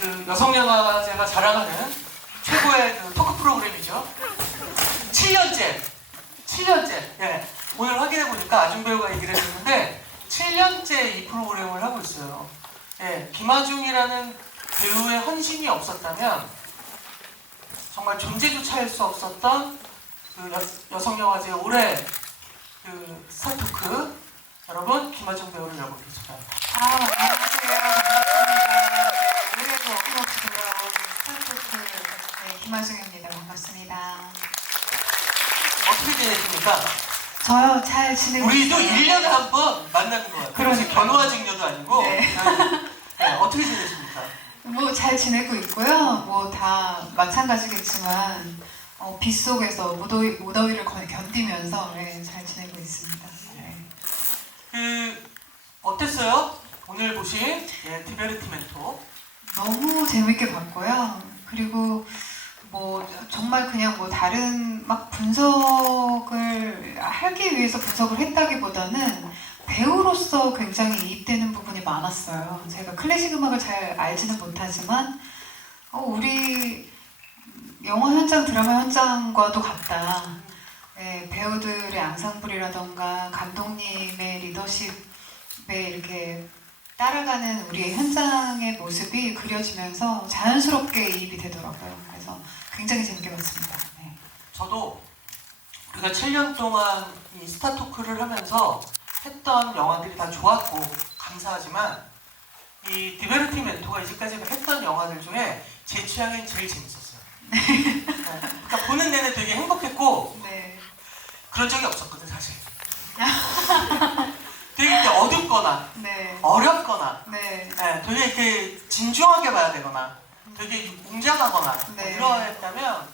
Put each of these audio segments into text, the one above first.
그 여성영화제가 자랑하는 최고의 그 토크 프로그램이죠. 7년째. 예. 오늘 확인해 보니까 아중 배우가 얘기를 해줬는데 7년째 이 프로그램을 하고 있어요. 예. 김아중이라는 배우의 헌신이 없었다면 정말 존재조차 할 수 없었던 그 여성영화제 올해 그 스타 토크, 여러분 김아중 배우를 열어보기 축하합니다. 안녕하세요. 반갑습니다. 올해도 어김없이 돌아온 스타토크 김아중입니다. 반갑습니다. 어떻게 지내십니까? 저요, 잘 지내고 우리도 있어요. 1년에 한 번 만나는 것 같아요. 그러니까요. 견우와 직녀도 아니고. 네. 네, 어떻게 지내십니까? 뭐 잘 지내고 있고요. 뭐 다 마찬가지겠지만 빗속에서 무더위를 견디면서 잘 지내고 있습니다. 네. 그 어땠어요? 오늘 보신 디베르티멘토. 너무 재밌게 봤고요. 그리고 뭐 정말 그냥 뭐 다른 막 분석을 하기 위해서 분석을 했다기보다는 배우로서 굉장히 이입되는 부분이 많았어요. 제가 클래식 음악을 잘 알지는 못하지만 우리 영화 현장, 드라마 현장과도 같다. 네, 배우들의 앙상블이라던가 감독님의 리더십에 이렇게 따라가는 우리의 현장의 모습이 그려지면서 자연스럽게 이입이 되더라고요. 그래서 굉장히 재밌게 봤습니다. 네. 저도 우리가 7년 동안 이 스타 토크를 하면서 했던 영화들이 다 좋았고 감사하지만 이 디베르티멘토가 이제까지 했던 영화들 중에 제 취향엔 제일 재밌었어요. 네. 그러니까 보는 내내 되게 행복했고 네. 그런 적이 없었거든 사실. 되게 이렇게 어둡거나 네. 어렵거나 네. 네, 되게 이렇게 진중하게 봐야 되거나 되게 웅장하거나 네. 이러했다면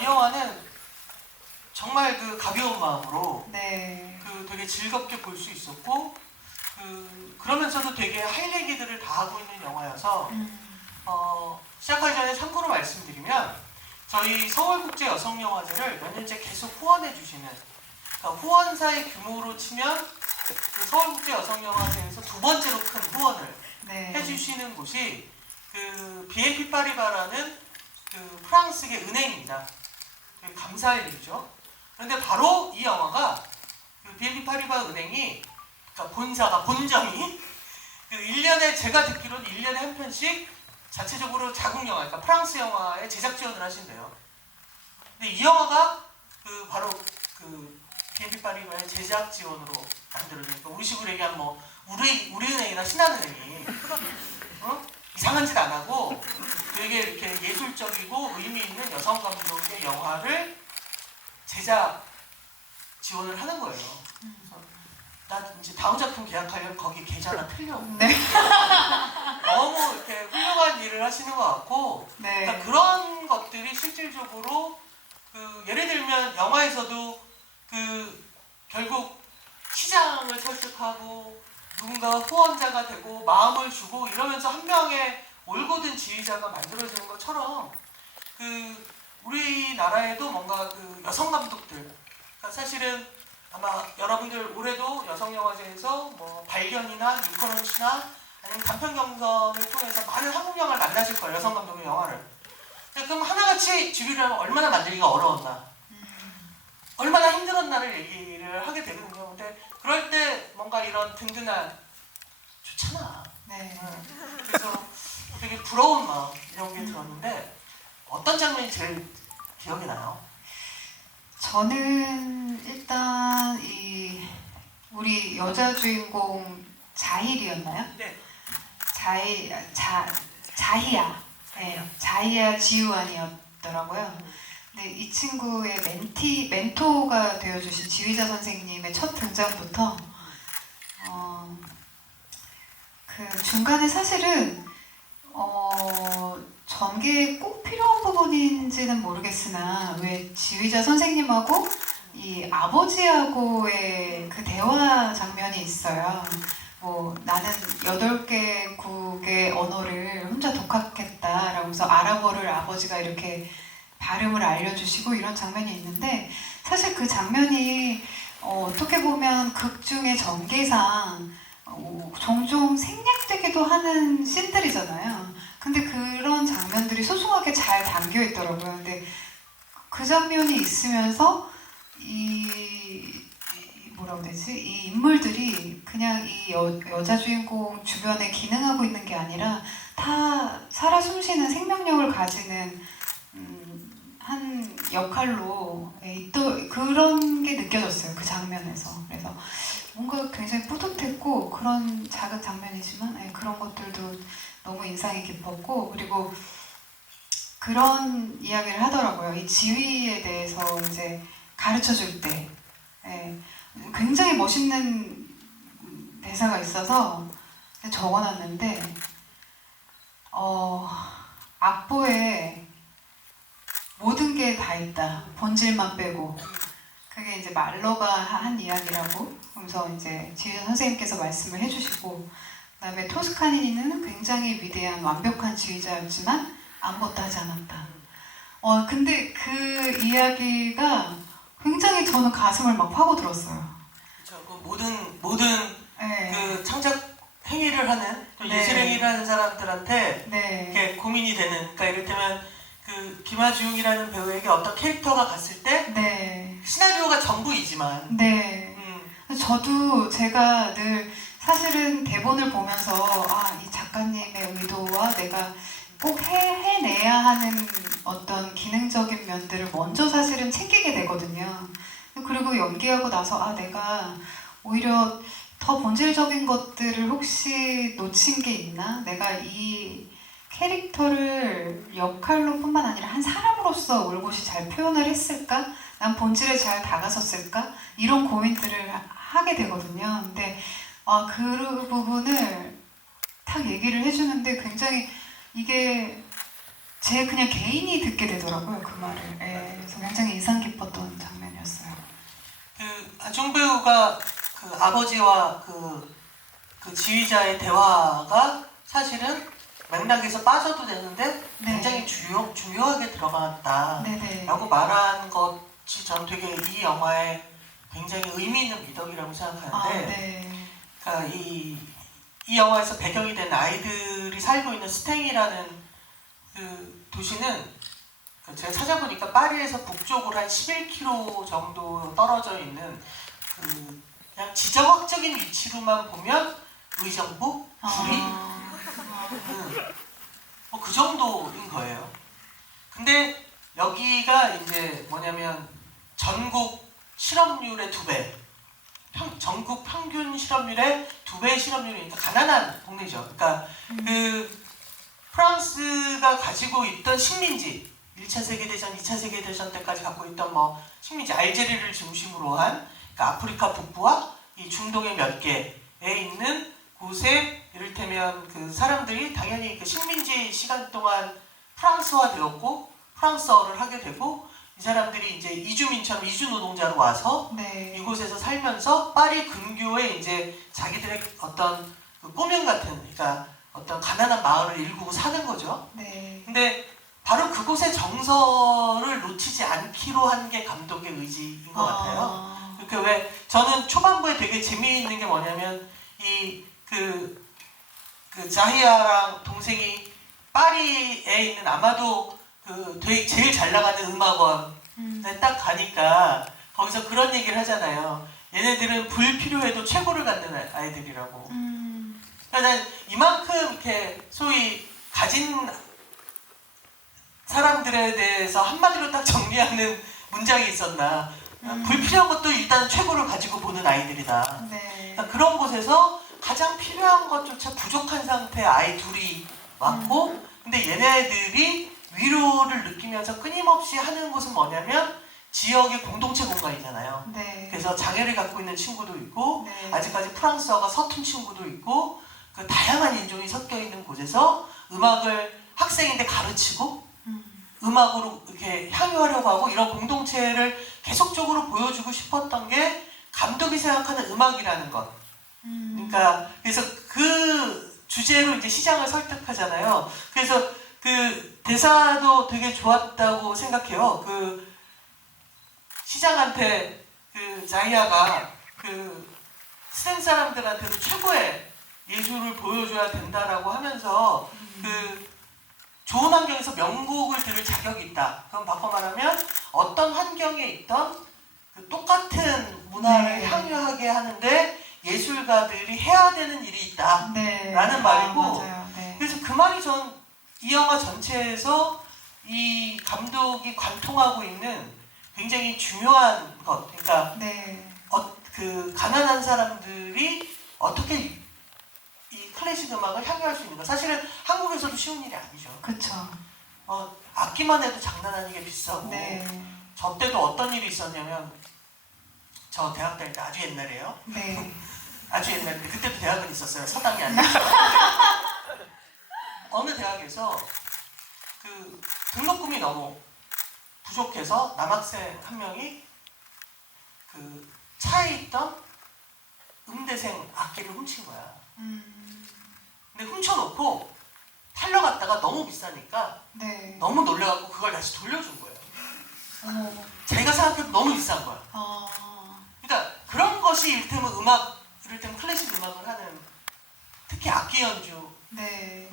이 영화는 정말 그 가벼운 마음으로 네. 그 되게 즐겁게 볼 수 있었고 그러면서도 되게 할 얘기들을 다 하고 있는 영화여서 시작하기 전에 참고로 말씀드리면 저희 서울국제 여성영화제를 몇 년째 계속 후원해 주시는 그러니까 후원사의 규모로 치면 그 서울국제 여성영화제에서 두 번째로 큰 후원을 네. 해주시는 곳이 그 BNP 파리바라는 그 프랑스계 은행입니다. 감사할 일이죠. 그런데 바로 이 영화가 그 BNP 파리바 은행이 그러니까 본점이 그 1년에 제가 듣기로는 1년에 한 편씩 자체적으로 자국 영화, 그러니까 프랑스 영화에 제작 지원을 하신대요. 근데 이 영화가 그 바로 그 BNP 파리바의 제작 지원으로 만들어진, 그러니까 우리 식으로 얘기하면 뭐 우리은행이나 신한은행이 이상한 짓 안 하고 되게 이렇게 예술적이고 의미 있는 여성 감독의 영화를 제작 지원을 하는 거예요. 그래서 나 이제 다음 작품 계약하려면 거기 계좌나 틀려. 네. 너무 이렇게 훌륭한 일을 하시는 것 같고, 네. 그러니까 그런 것들이 실질적으로 그 예를 들면 영화에서도 그 결국 시장을 설득하고 누군가 후원자가 되고 마음을 주고 이러면서 한 명의 올곧은 지휘자가 만들어지는 것처럼 그 우리나라에도 뭔가 그 여성 감독들, 그러니까 사실은 아마 여러분들 올해도 여성영화제에서 뭐 발견이나 유커런치나 아니면 단편 경선을 통해서 많은 한국 영화를 만나실 거예요. 여성 감독의 영화를. 그럼 하나같이 주류를 하면 얼마나 만들기가 어려웠나, 얼마나 힘들었나를 얘기를 하게 되거든요. 근데 그럴 때 뭔가 이런 든든한 좋잖아. 네. 그래서 되게 부러운 마음 이런 게 들었는데 어떤 장면이 제일 기억이 나요? 저는 일단 우리 여자 주인공 자힐이었나요? 네. 자희야. 네, 자희야 지우안이었더라고요. 근데 이 친구의 멘토가 되어주신 지휘자 선생님의 첫 등장부터 그 중간에 사실은 전개에 꼭 필요한 부분인지는 모르겠으나 왜 지휘자 선생님하고 이 아버지하고의 그 대화 장면이 있어요. 뭐 나는 8개국의 언어를 혼자 독학했다라면서 아랍어를 아버지가 이렇게 발음을 알려주시고 이런 장면이 있는데 사실 그 장면이 어떻게 보면 극 중의 전개상 종종 생략되기도 하는 씬들이잖아요. 근데 그런 장면들이 소소하게 잘 담겨 있더라고요. 근데 그 장면이 있으면서 뭐라고 해야 되지? 이 인물들이 그냥 이 여자 주인공 주변에 기능하고 있는 게 아니라 다 살아 숨쉬는 생명력을 가지는 한 역할로 또 그런 게 느껴졌어요. 그 장면에서. 그래서 뭔가 굉장히 뿌듯했고 그런 작은 장면이지만 그런 것들도 너무 인상이 깊었고 그리고 그런 이야기를 하더라고요. 이 지위에 대해서 이제 가르쳐 줄 때 굉장히 멋있는 대사가 있어서 적어놨는데 악보에 모든 게 다 있다. 본질만 빼고. 그게 이제 말러가 한 이야기라고. 그래서 이제 지휘자 선생님께서 말씀을 해주시고, 그다음에 토스카니니는 굉장히 위대한 완벽한 지휘자였지만 아무것도 하지 않았다. 근데 그 이야기가 굉장히 저는 가슴을 막 파고들었어요. 그렇죠. 그 모든 네. 그 창작 행위를 하는 또 네. 예술 행위를 하는 사람들한테 네. 이렇게 고민이 되는. 그러니까 이를테면 그 김하중이라는 배우에게 어떤 캐릭터가 갔을 때 네. 시나리오가 전부이지만. 네. 저도 제가 늘 사실은 대본을 보면서 이 작가님의 의도와 내가 꼭 해내야 하는 어떤 기능적인 면들을 먼저 사실은 챙기게 되거든요. 그리고 연기하고 나서 내가 오히려 더 본질적인 것들을 혹시 놓친 게 있나? 내가 이 캐릭터를 역할로 뿐만 아니라 한 사람으로서 올곧이 잘 표현을 했을까? 난 본질에 잘 다가섰을까? 이런 고민들을 하게 되거든요. 근데 그 부분을 딱 얘기를 해주는데 굉장히 이게 제 그냥 개인이 듣게 되더라고요. 그 말을. 그래서 굉장히 인상 깊었던 장면이었어요. 그 아중 배우가 그 아버지와 그 지휘자의 대화가 사실은 맥락에서 빠져도 되는데 굉장히 중요하게 들어갔다라고 네네. 말한 것이 전 되게 이 영화의 굉장히 의미 있는 미덕이라고 생각하는데, 네. 그러니까 이 영화에서 배경이 된 아이들이 살고 있는 스탱이라는 그 도시는 제가 찾아보니까 파리에서 북쪽으로 한 11km 정도 떨어져 있는 그 그냥 지정학적인 위치로만 보면 의정부, 구리, 그 정도인 거예요. 근데 여기가 이제 뭐냐면 전국 실업률의 2배, 전국 평균 실업률의 2배의 실업률이니까 가난한 동네죠. 그러니까 그 프랑스가 가지고 있던 식민지, 1차 세계대전, 2차 세계대전 때까지 갖고 있던 뭐 식민지, 알제리를 중심으로 한 그러니까 아프리카 북부와 이 중동의 몇 개에 있는 곳에 이를테면 그 사람들이 당연히 그 식민지 시간 동안 프랑스화 되었고 프랑스어를 하게 되고 이 사람들이 이제 이주민처럼 이주 노동자로 와서 이곳에서 살면서 파리 근교에 이제 자기들의 어떤 그 꾸민 같은, 그러니까 어떤 가난한 마을을 일구고 사는 거죠. 근데 바로 그곳의 정서를 놓치지 않기로 한 게 감독의 의지인 것 같아요. 그러니까 왜 저는 초반부에 되게 재미있는 게 뭐냐면 그 자히아랑 동생이 파리에 있는 아마도 되게 제일 잘 나가는 음악원에 딱 가니까 거기서 그런 얘기를 하잖아요. 얘네들은 불필요해도 최고를 갖는 아이들이라고. 그러니까 난 이만큼 이렇게 소위 가진 사람들에 대해서 한마디로 딱 정리하는 문장이 있었나. 불필요한 것도 일단 최고를 가지고 보는 아이들이다. 그러니까 그런 곳에서 가장 필요한 것조차 부족한 상태의 아이 둘이 왔고, 근데 얘네들이 위로를 느끼면서 끊임없이 하는 것은 뭐냐면 지역의 공동체 공간이잖아요. 그래서 장애를 갖고 있는 친구도 있고 아직까지 프랑스어가 서툰 친구도 있고 그 다양한 인종이 섞여 있는 곳에서 음악을 학생인데 가르치고 음악으로 이렇게 향유하려고 하고 이런 공동체를 계속적으로 보여주고 싶었던 게 감독이 생각하는 음악이라는 것. 그러니까 그래서 그 주제로 이제 시장을 설득하잖아요. 그래서 그 대사도 되게 좋았다고 생각해요. 그 시장한테 그 자이아가 그 스탠 사람들한테도 최고의 예술을 보여줘야 된다라고 하면서 그 좋은 환경에서 명곡을 들을 자격이 있다. 그럼 바꿔 말하면 어떤 환경에 있던 그 똑같은 문화를 네. 향유하게 하는데 예술가들이 해야 되는 일이 있다. 네. 라는 말이고, 맞아요. 네. 그래서 그 말이 전 이 영화 전체에서 이 감독이 관통하고 있는 굉장히 중요한 것. 그러니까 네. 그 가난한 사람들이 어떻게 이 클래식 음악을 향유할 수 있는 가 사실은 한국에서도 쉬운 일이 아니죠. 그쵸. 악기만 해도 장난 아니게 비싸고 네. 저 때도 어떤 일이 있었냐면 저 대학 다닐 때 아주 옛날에요. 네. 아주 옛날에 그때도 대학은 있었어요. 서당이 아니고 어느 대학에서 그 등록금이 너무 부족해서 남학생 한 명이 그 차에 있던 음대생 악기를 훔친 거야. 근데 훔쳐놓고 팔러 갔다가 너무 비싸니까 네. 너무 놀래갖고 그걸 다시 돌려준 거예요. 어머. 자기가 생각해도 너무 비싼 거야. 그러니까 그런 것이 이를테면 이를테면 클래식 음악을 하는 특히 악기 연주는 네.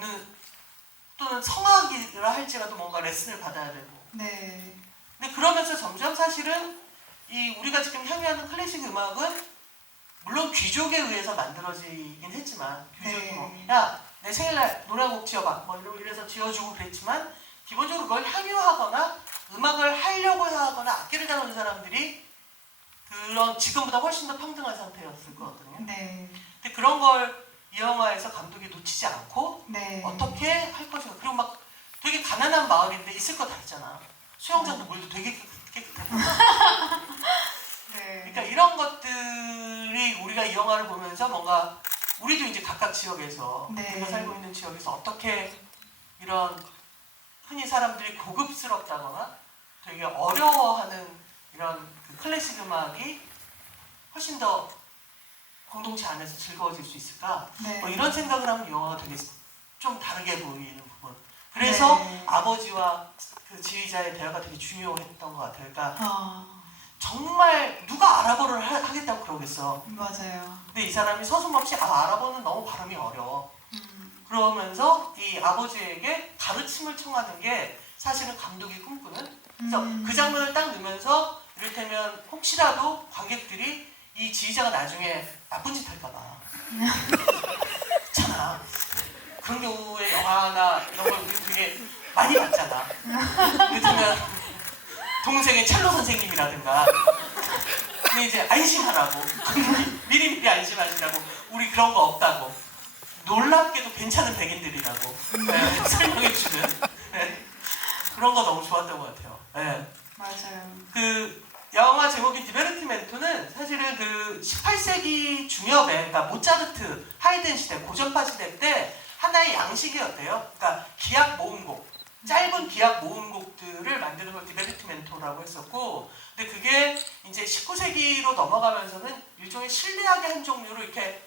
또는 성악이라 할지라도 뭔가 레슨을 받아야 되고. 네. 근데 그러면서 점점 사실은 이 우리가 지금 향유하는 클래식 음악은 물론 귀족에 의해서 만들어지긴 했지만 귀족이 네. 뭐 야 내 생일날 노래 한 곡 지어봐 뭐 이래서 지어주고 그랬지만 기본적으로 그걸 향유하거나 음악을 하려고 하거나 악기를 다루는 사람들이 그런 지금보다 훨씬 더 평등한 상태였을 거거든요. 네. 근데 그런 걸 이 영화에서 감독이 놓치지 않고 네. 어떻게 할 것인가. 그리고 막 되게 가난한 마을인데 있을 거 다 있잖아. 수영장도 물도 되게 깨끗하고. 네. 그러니까 이런 것들이 우리가 이 영화를 보면서 뭔가 우리도 이제 각각 지역에서 네. 우리가 살고 있는 지역에서 어떻게 이런 흔히 사람들이 고급스럽다거나 되게 어려워하는 이런 그 클래식 음악이 훨씬 더 공동체 안에서 즐거워질 수 있을까? 네. 뭐 이런 생각을 하면 이 영화가 되게 좀 다르게 보이는 부분. 그래서 네. 아버지와 그 지휘자의 대화가 되게 중요했던 것 같아요. 그러니까 정말 누가 아랍어를 하겠다고 그러겠어. 맞아요. 근데 이 사람이 서슴없이 아랍어는 너무 발음이 어려워. 그러면서 이 아버지에게 가르침을 청하는 게 사실은 감독이 꿈꾸는. 그래서 그 장면을 딱 넣으면서 이를테면 혹시라도 관객들이 이 지휘자가 나중에 나쁜 짓 할까봐. 있잖아. 그런 경우에 영화나 이런 걸 우리 되게 많이 봤잖아. 이를테면 동생의 첼로 선생님이라든가. 근데 이제 안심하라고. 미리미리 안심하시라고. 우리 그런 거 없다고. 놀랍게도 괜찮은 백인들이라고 설명해주는 그런 거 너무 좋았던 것 같아요. 네. 맞아요. 그 영화 제목인 디베르티멘토는 사실은 그 18세기 중엽에, 그러니까 모차르트, 하이든 시대, 고전파 시대 때 하나의 양식이었대요. 그러니까 기악 모음곡, 짧은 기악 모음곡들을 만드는 걸 디베르티멘토라고 했었고, 근데 그게 이제 19세기로 넘어가면서는 일종의 실내악의 한 종류로 이렇게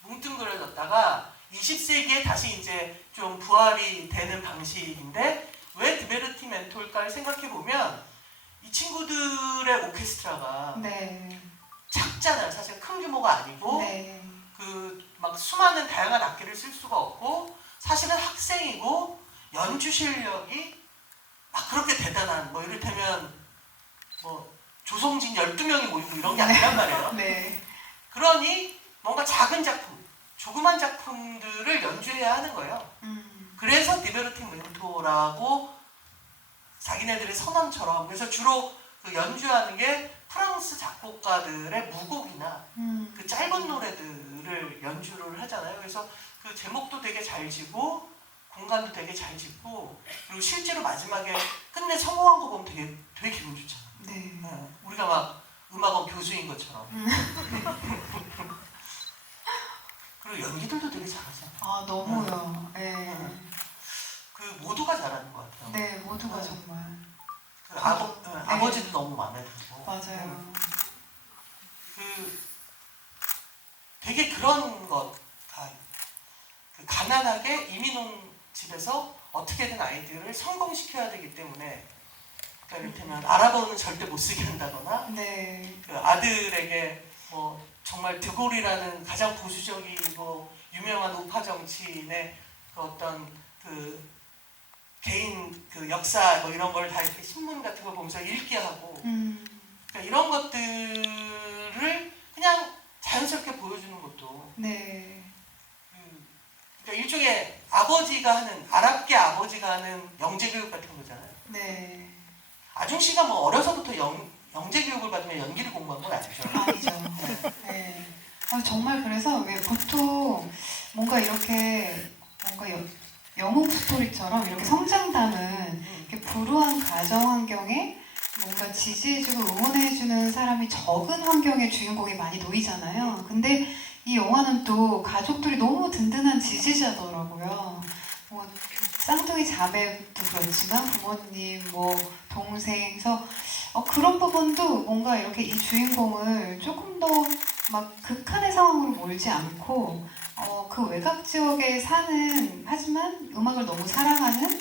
뭉뚱그려졌다가 20세기에 다시 이제 좀 부활이 되는 방식인데, 왜 디베르티멘토일까를 생각해 보면 이 친구들의 오케스트라가 네. 작잖아요. 사실 큰 규모가 아니고 네. 그 막 수많은 다양한 악기를 쓸 수가 없고 사실은 학생이고 연주 실력이 막 그렇게 대단한 뭐 이를테면 뭐 조성진 12명이 모이고 이런 게 아니란 말이에요. 네. 그러니 뭔가 작은 작품, 조그만 작품들을 연주해야 하는 거예요. 그래서 디베르티멘토라고 자기네들의 선언처럼. 그래서 주로 그 연주하는 게 프랑스 작곡가들의 무곡이나 그 짧은 노래들을 연주를 하잖아요. 그래서 그 제목도 되게 잘 지고 공간도 되게 잘 짓고 그리고 실제로 마지막에 끝내 성공한 거 보면 되게 기분 좋잖아. 네. 우리가 막 음악원 교수인 것처럼. 그리고 연기들도 되게 잘하잖아. 아, 너무요. 네. 그 모두가 잘하는 것 같아요. 네, 모두가 정말. 그 아버지도 너무 마음에 들고. 맞아요. 그 되게 그런 것, 그 가난하게 이민온 집에서 어떻게든 아이들을 성공시켜야 되기 때문에, 그러니까 이를테면 아랍어는 절대 못 쓰게 한다거나, 네. 그 아들에게 뭐 정말 드골이라는 가장 보수적이고 유명한 우파 정치인의 그 어떤 그 개인 그 역사 뭐 이런 걸 다 이렇게 신문 같은 걸 보면서 읽게 하고 그러니까 이런 것들을 그냥 자연스럽게 보여주는 것도 네. 그러니까 일종의 아버지가 하는 아랍계 아버지가 하는 영재 교육 같은 거잖아요. 네. 아중 씨가 뭐 어려서부터 영재 교육을 받으면 연기를 공부한 건 아니죠. 아니죠. 네. 정말 그래서 왜 보통 뭔가 이렇게 뭔가 영웅 스토리처럼 이렇게 성장담은 이렇게 불우한 가정 환경에 뭔가 지지해주고 응원해주는 사람이 적은 환경의 주인공이 많이 놓이잖아요. 근데 이 영화는 또 가족들이 너무 든든한 지지자더라고요. 뭐 쌍둥이 자매도 그렇지만 부모님, 뭐 동생, 그래서 그런 부분도 뭔가 이렇게 이 주인공을 조금 더 막 극한의 상황으로 몰지 않고 그 외곽 지역에 사는 하지만 음악을 너무 사랑하는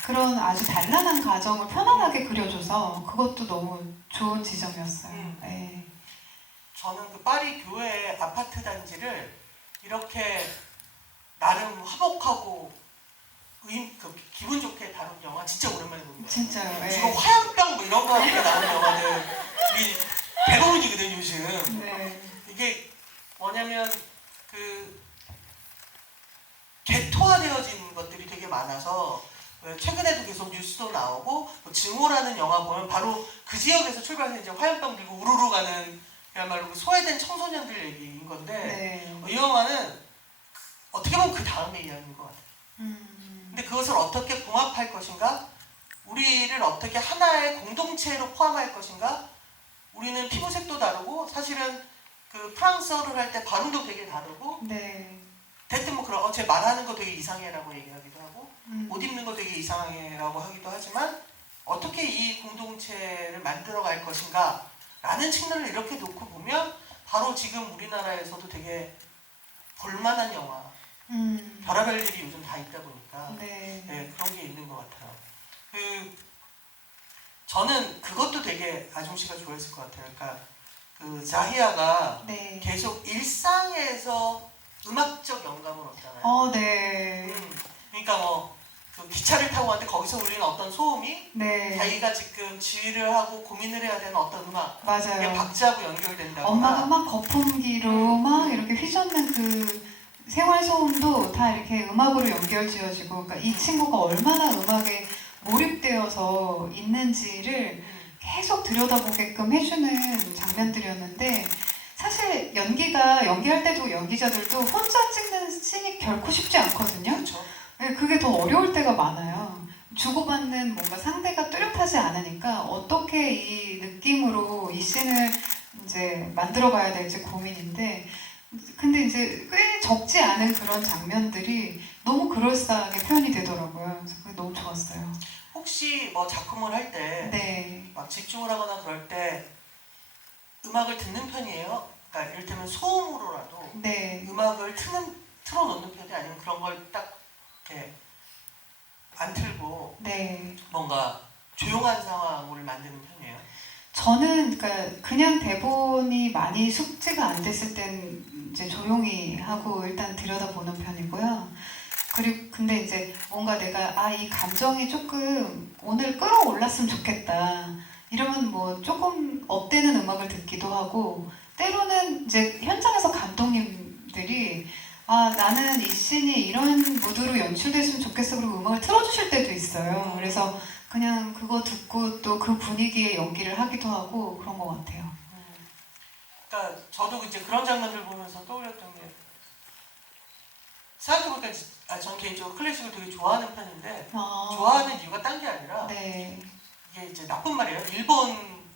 그런 아주 단란한 가정을 편안하게 그려줘서 그것도 너무 좋은 지점이었어요. 네. 저는 그 파리 교회 아파트 단지를 이렇게 나름 화목하고 기분 좋게 다룬 영화 진짜 오랜만에 보는 거예요. 진짜요. 주로 네. 화염병 뭐 이런 거 나오는 영화들이 대부분이거든요 요즘. 네. 이게 뭐냐면 그 개토화되어진 것들이 되게 많아서 최근에도 계속 뉴스도 나오고 뭐 증오라는 영화 보면 바로 그 지역에서 출발해서 이제 화염병 들고 우르르 가는 그야말로 소외된 청소년들 얘기인 건데 네. 이 영화는 어떻게 보면 그 다음에 이야기인 것 같아요. 근데 그것을 어떻게 봉합할 것인가? 우리를 어떻게 하나의 공동체로 포함할 것인가? 우리는 피부색도 다르고 사실은 그 프랑스어를 할 때 발음도 되게 다르고 네. 대뜸 뭐 그런 쟤 말하는 거 되게 이상해라고 얘기하기도 하고 옷 입는 거 되게 이상해라고 하기도 하지만 어떻게 이 공동체를 만들어갈 것인가 라는 측면을 이렇게 놓고 보면 바로 지금 우리나라에서도 되게 볼만한 영화 별의별 일이 요즘 다 있다 보니까 네. 그런 게 있는 것 같아요. 저는 그것도 되게 아중 씨가 좋아했을 것 같아요. 그러니까 그 자히아가 네. 계속 일상에서 음악적 영감을 얻잖아요. 네. 그러니까 그 기차를 타고 갔는데 거기서 울리는 어떤 소음이 네. 자기가 지금 지휘를 하고 고민을 해야 되는 어떤 음악 그게 맞아요. 박자하고 연결된다거나 엄마가 막 거품기로 막 이렇게 휘젓는 그 생활 소음도 다 이렇게 음악으로 연결지어지고, 그러니까 이 친구가 얼마나 음악에 몰입되어서 있는지를 계속 들여다보게끔 해주는 장면들이었는데, 사실 연기할 때도 연기자들도 혼자 찍는 씬이 결코 쉽지 않거든요. 그렇죠. 그게 더 어려울 때가 많아요. 주고받는 뭔가 상대가 뚜렷하지 않으니까 어떻게 이 느낌으로 이 씬을 이제 만들어가야 될지 고민인데, 근데 이제 꽤 적지 않은 그런 장면들이 너무 그럴싸하게 표현이 되더라고요. 그래서 그게 너무 좋았어요. 혹시 뭐 작품을 할 때 네. 막 집중을 하거나 그럴 때 음악을 듣는 편이에요? 그러니까 이를테면 소음으로라도 네. 음악을 틀어놓는 편이 아니면 그런 걸 딱 이렇게 안 틀고 네. 뭔가 조용한 상황을 만드는 편이에요? 저는 그러니까 그냥 대본이 많이 숙지가 안 됐을 땐 이제 조용히 하고 일단 들여다보는 편이고요. 그리고 근데 이제 뭔가 내가 이 감정이 조금 오늘 끌어올랐으면 좋겠다 이러면 뭐 조금 업되는 음악을 듣기도 하고, 때로는 이제 현장에서 감독님들이 나는 이 씬이 이런 무드로 연출됐으면 좋겠어 그리고 음악을 틀어주실 때도 있어요. 그래서 그냥 그거 듣고 또 그 분위기에 연기를 하기도 하고 그런 것 같아요. 그러니까 저도 이제 그런 장면들 보면서 떠올렸던 게 생각해보니까 전 개인적으로 클래식을 되게 좋아하는 편인데 좋아하는 이유가 딴 게 아니라 네. 이게 이제 나쁜 말이에요. 일본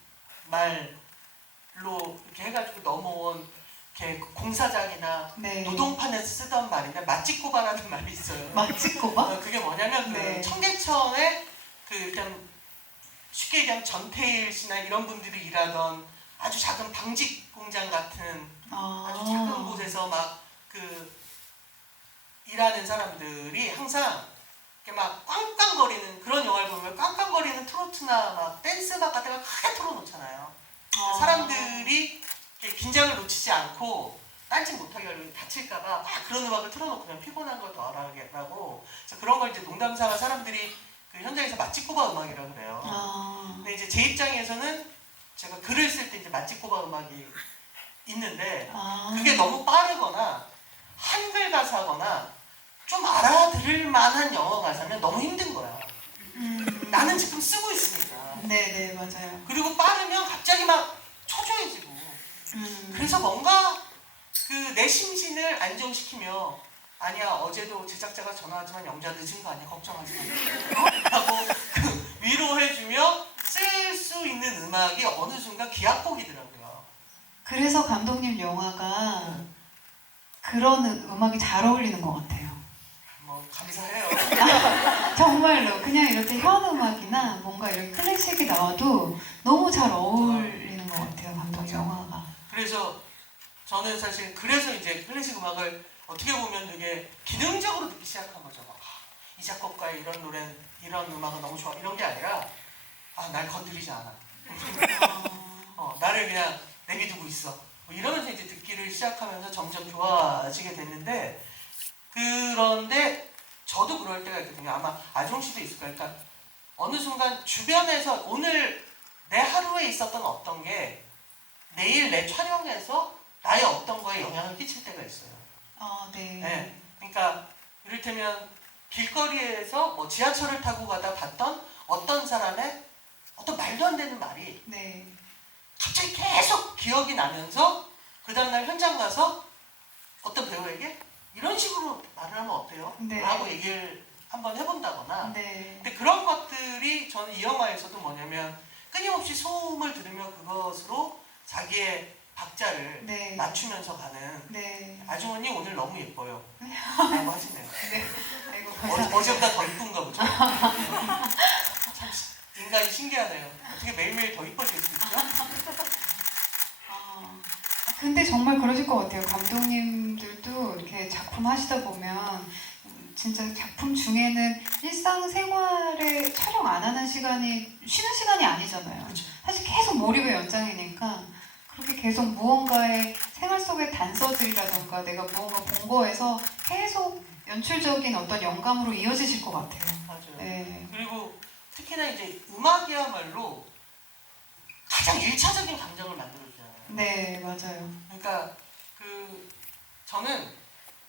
말로 이렇게 해가지고 넘어온 이렇게 공사장이나 네. 노동판에서 쓰던 말인데 마찌꼬바라는 말이 있어요. 마찌꼬바? 그게 뭐냐면 네. 그 청계천에 그 그냥 쉽게 얘기하면 전태일 씨나 이런 분들이 일하던 아주 작은 방직 공장 같은 아주 작은 곳에서 막 그 일하는 사람들이 항상 이렇게 막 꽝꽝거리는 그런 영화를 보면 꽝꽝거리는 트로트나 막 댄스 음악 같은 걸 크게 틀어놓잖아요. 사람들이 이렇게 긴장을 놓치지 않고 딴짓 못하게 하려고 다칠까봐 막 그런 음악을 틀어놓고 그냥 피곤한 걸 덜하게 하고 그래서 그런 걸 이제 농담삼아 사람들이 그 현장에서 맛집꼬바 음악이라고 그래요. 근데 이제 제 입장에서는 제가 글을 쓸 때 이제 맛집꼬바 음악이 있는데 그게 너무 빠르거나 한글 가사거나 좀 알아들을 만한 영어 가사면 너무 힘든 거야. 나는 지금 쓰고 있으니까. 네네 맞아요. 그리고 빠르면 갑자기 막 초조해지고. 그래서 뭔가 그 내 심신을 안정시키며 아니야 어제도 제작자가 전화하지만 영자 늦은 거 아니야 걱정하지 마 하고 그 위로해주며 쓸 수 있는 음악이 어느 순간 기악곡이더라고요. 그래서 감독님 영화가 그런 음악이 잘 어울리는 것 같아요. 뭐 감사해요. 정말로 그냥 이렇게 현음악이나 뭔가 이런 클래식이 나와도 너무 잘 어울리는 것 같아요 감독님 영화가. 그래서 저는 사실 그래서 이제 클래식 음악을 어떻게 보면 되게 기능적으로 듣기 시작한 거죠. 이 작곡가의 이런 노래, 이런 음악은 너무 좋아 이런 게 아니라 날 건드리지 않아. 나를 그냥 내비두고 있어. 뭐 이러면서 이제 듣기를 시작하면서 점점 좋아지게 됐는데 그런데 저도 그럴 때가 있거든요. 아마 아종 씨도 있을 거예요. 그러니까 어느 순간 주변에서 오늘 내 하루에 있었던 어떤 게 내일 내 촬영에서 나의 어떤 거에 영향을 끼칠 때가 있어요. 네. 네. 그러니까 이를테면 길거리에서 뭐 지하철을 타고 가다 봤던 어떤 사람의 어떤 말도 안 되는 말이 네. 갑자기 계속 기억이 나면서 그 다음날 현장 가서 어떤 배우에게 이런 식으로 말을 하면 어때요? 네. 라고 얘기를 한번 해본다거나 네. 근데 그런 것들이 저는 이 영화에서도 뭐냐면 끊임없이 소음을 들으며 그것으로 자기의 박자를 네. 맞추면서 가는 네. 아주머니 오늘 너무 예뻐요 라고 하시네요. 네. 아이고 감사합니다. 어제보다 더 이쁜가 보죠. 참 인간이 신기하네요. 어떻게 매일매일 더 이뻐질 수 있죠? 근데 정말 그러실 것 같아요. 감독님들도 이렇게 작품 하시다 보면 진짜 작품 중에는 일상생활에 촬영 안 하는 시간이 쉬는 시간이 아니잖아요. 그렇죠. 사실 계속 몰입의 연장이니까 그렇게 계속 무언가의 생활 속의 단서들이라던가 내가 무언가 본 거에서 계속 연출적인 어떤 영감으로 이어지실 것 같아요. 맞아요. 네. 그리고 특히나 이제 음악이야말로 가장 1차적인 감정을 만들어주잖아요. 네, 맞아요. 그러니까 저는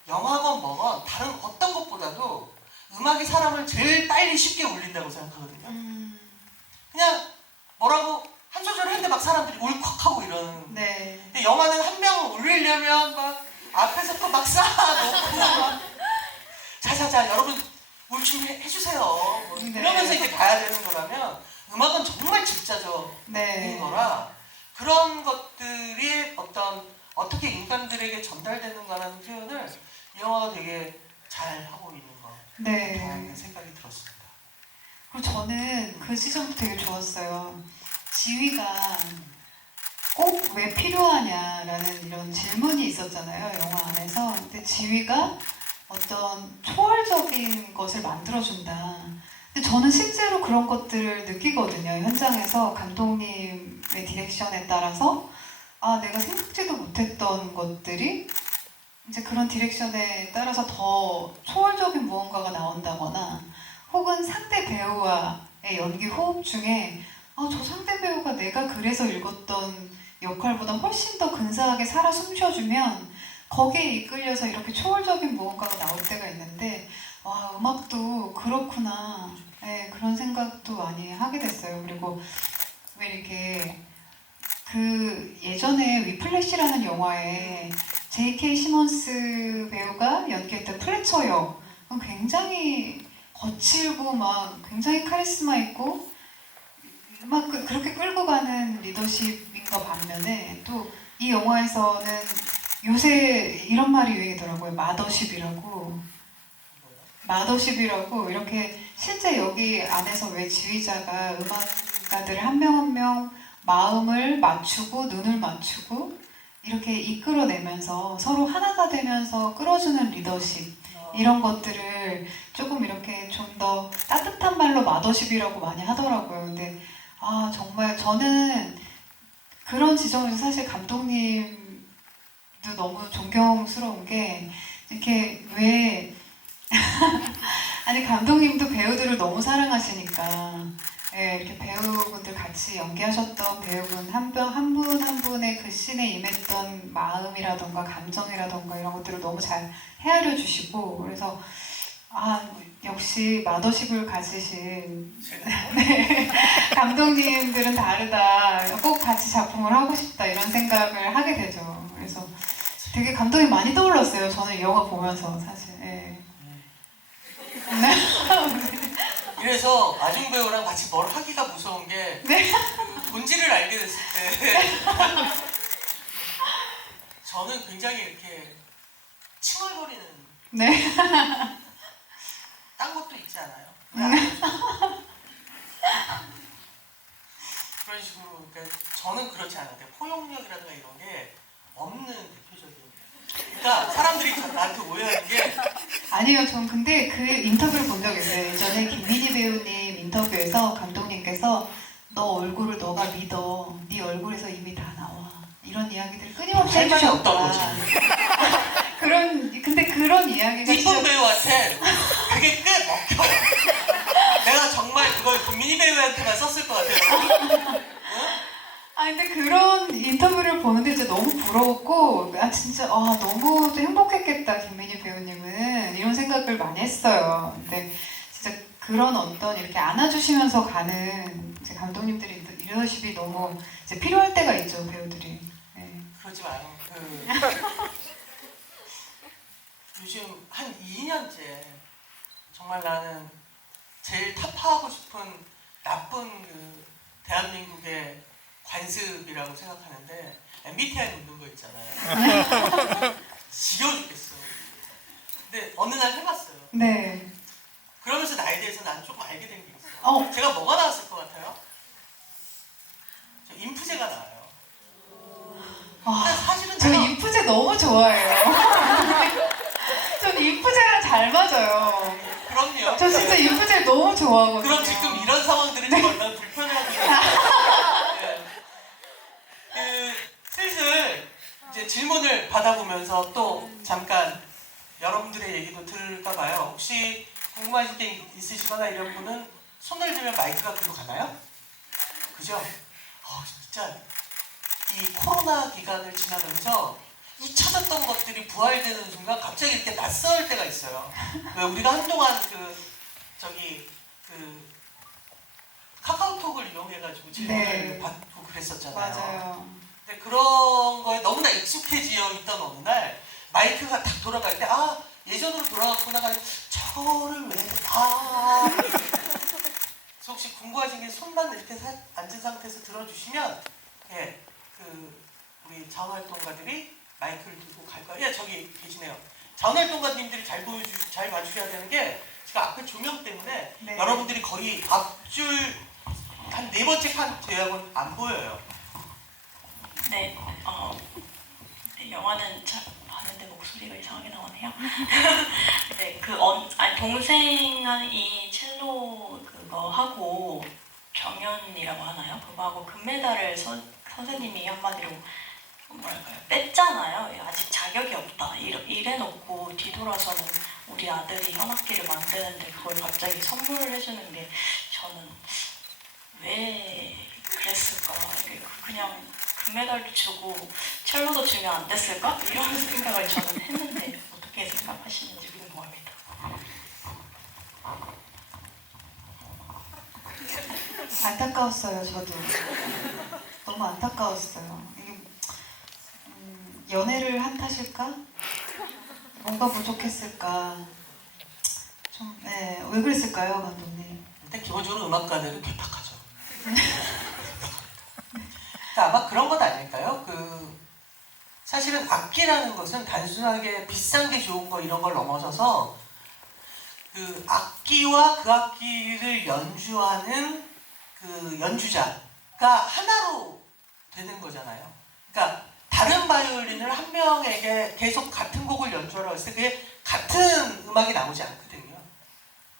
영화건 뭐건 다른 어떤 것보다도 음악이 사람을 제일 빨리 쉽게 울린다고 생각하거든요. 그냥 뭐라고 한 소절 했는데 막 사람들이 울컥하고 이러는. 네. 근데 영화는 한 명을 울리려면 막 앞에서 또 막 쌓아놓고 막 자자자 여러분 울 준비 해주세요. 뭐 이러면서 이제 가야 되는 거라면 음악은 정말 직자적인 네. 거라 그런 것들이 어떻게 인간들에게 전달되는가라는 표현을 이 영화가 되게 잘 하고 있는 거 네. 다행인 생각이 들었습니다. 그리고 저는 그 지점도 되게 좋았어요. 지휘가 꼭 왜 필요하냐라는 이런 질문이 있었잖아요, 영화 안에서. 근데 지휘가 어떤 초월적인 것을 만들어준다. 근데 저는 실제로 그런 것들을 느끼거든요. 현장에서 감독님의 디렉션에 따라서 내가 생각지도 못했던 것들이 이제 그런 디렉션에 따라서 더 초월적인 무언가가 나온다거나 혹은 상대 배우와의 연기 호흡 중에 저 상대 배우가 내가 그래서 읽었던 역할보다 훨씬 더 근사하게 살아 숨쉬어주면 거기에 이끌려서 이렇게 초월적인 무언가가 나올 때가 있는데 와 음악도 그렇구나. 네, 그런 생각도 많이 하게 됐어요. 그리고 왜 이렇게 예전에 위플래시라는 영화에 J.K. 시몬스 배우가 연기했던 플래처 역 굉장히 거칠고 막 굉장히 카리스마 있고 막 그렇게 끌고 가는 리더십인 것 반면에 또 이 영화에서는 요새 이런 말이 유행이더라고요. 마더십이라고 이렇게 실제 여기 안에서 왜 지휘자가 음악가들을 한 명 한 명 마음을 맞추고 눈을 맞추고 이렇게 이끌어내면서 서로 하나가 되면서 끌어주는 리더십 이런 것들을 조금 이렇게 좀 더 따뜻한 말로 마더십이라고 많이 하더라고요. 근데 정말 저는 그런 지점에서 사실 감독님도 너무 존경스러운 게 이렇게 왜 아니 감독님도 배우들을 너무 사랑하시니까 예, 이렇게 배우분들 같이 연기하셨던 배우분 한 분 한 분의 그 씬에 임했던 마음이라던가 감정이라던가 이런 것들을 너무 잘 헤아려 주시고 그래서 아 역시 마더십을 가지신 네, 감독님들은 다르다. 꼭 같이 작품을 하고 싶다 이런 생각을 하게 되죠. 그래서 되게 감동이 많이 떠올랐어요. 저는 이 영화 보면서 사실. 예. 이래서 아중 배우랑 같이 뭘 하기가 무서운 게 네. 본질을 알게 됐을 때 저는 굉장히 이렇게 칭얼거리는 네. 딴 것도 있지 않아요? 왜 안 해줘? 그런 식으로 그러니까 저는 그렇지 않아요. 포용력이라든가 이런 게 없는 대표적인 그러니까 사람들이 나한테 오해하는 게 아니요, 전 근데 그 인터뷰를 본 적 있어요. 예전에 김민희 배우님 인터뷰에서 감독님께서 너 얼굴을 너가 믿어. 네 얼굴에서 이미 다 나와. 이런 이야기들 끊임없이 할 말이 없던 해주셨다. 근데 그런 이야기가 이쁜 배우한테 그게 꽤 먹혀요. 내가 정말 그걸 김민희 배우한테만 썼을 것 같아요. 아 근데 그런 인터뷰를 보는데 진짜 너무 부러웠고 아 진짜 너무 행복했겠다 김민희 배우님은 이런 생각을 많이 했어요. 근데 진짜 그런 어떤 이렇게 안아주시면서 가는 이제 감독님들이 리더십이 너무 이제 필요할 때가 있죠 배우들이. 네. 그러지 마요. 요즘 한 2년째 정말 나는 제일 타파하고 싶은 나쁜 그 대한민국의 관습이라고 생각하는데 MBTI 묻는 거 있잖아요. 지겨워 죽겠어. 근데 어느 날 해봤어요. 네. 그러면서 나에 대해서 나는 조금 알게 된 게 있어요. 제가 뭐가 나왔을 것 같아요? 저 인프제가 나와요. 근데 사실은 저 제가 인프제 너무 좋아해요. 전 인프제랑 잘 맞아요. 그럼요. 저 진짜 인프제 너무 좋아하거든요. 그럼 지금 이런 상황들은 좀 얼마나 불편하고 슬슬 이제 질문을 받아보면서 또 잠깐 여러분들의 얘기도 들을까 봐요. 혹시 궁금하신 게 있으시거나 이런 분은 손을 들면 마이크가 글로 가나요? 그죠? 진짜 이 코로나 기간을 지나면서 잊혀졌던 것들이 부활되는 순간 갑자기 이렇게 낯설 때가 있어요. 왜 우리가 한동안 카카오톡을 이용해가지고 질문을 받고 그랬었잖아요. 맞아요. 근데 그런 거에 너무나 익숙해지어 있던 어느 날 마이크가 딱 돌아갈 때 예전으로 돌아갔구나 하고 저거를 왜 그래서 혹시 궁금하신 게 손만 이렇게 앉은 상태에서 들어주시면 우리 자원활동가들이 마이크를 들고 갈 거예요. 예, 저기 계시네요. 자원활동가님들이 잘 봐주셔야 되는 게 제가 앞에 조명 때문에 네. 여러분들이 거의 앞줄 한 4번째 칸 제외하고는 안 보여요. 네, 네, 영화는 잘 봤는데 목소리가 이상하게 나오네요. 네, 동생이 첼로 그거 하고 경연이라고 하나요? 그거 하고 금메달을 선생님이 한마디로 뭐랄까요? 뺐잖아요. 아직 자격이 없다. 이래놓고 뒤돌아서는 우리 아들이 현악기를 만드는데 그걸 갑자기 선물을 해주는 게 저는 왜 그랬을까? 그냥 금메달도 주고 첼로도 주면 안 됐을까? 이런 생각을 저는 했는데 어떻게 생각하시는지 궁금합니다. 안타까웠어요, 저도. 너무 안타까웠어요. 이게 연애를 한 탓일까? 뭔가 부족했을까? 왜 그랬을까요, 감독님? 일단 기본적으로 음악가들은 개팍하죠. 아마 그런 것 아닐까요? 사실은 악기라는 것은 단순하게 비싼 게 좋은 거 이런 걸 넘어서서 그 악기와 그 악기를 연주하는 그 연주자가 하나로 되는 거잖아요. 그러니까 다른 바이올린을 한 명에게 계속 같은 곡을 연주하라고 했을 때 그게 같은 음악이 나오지 않거든요.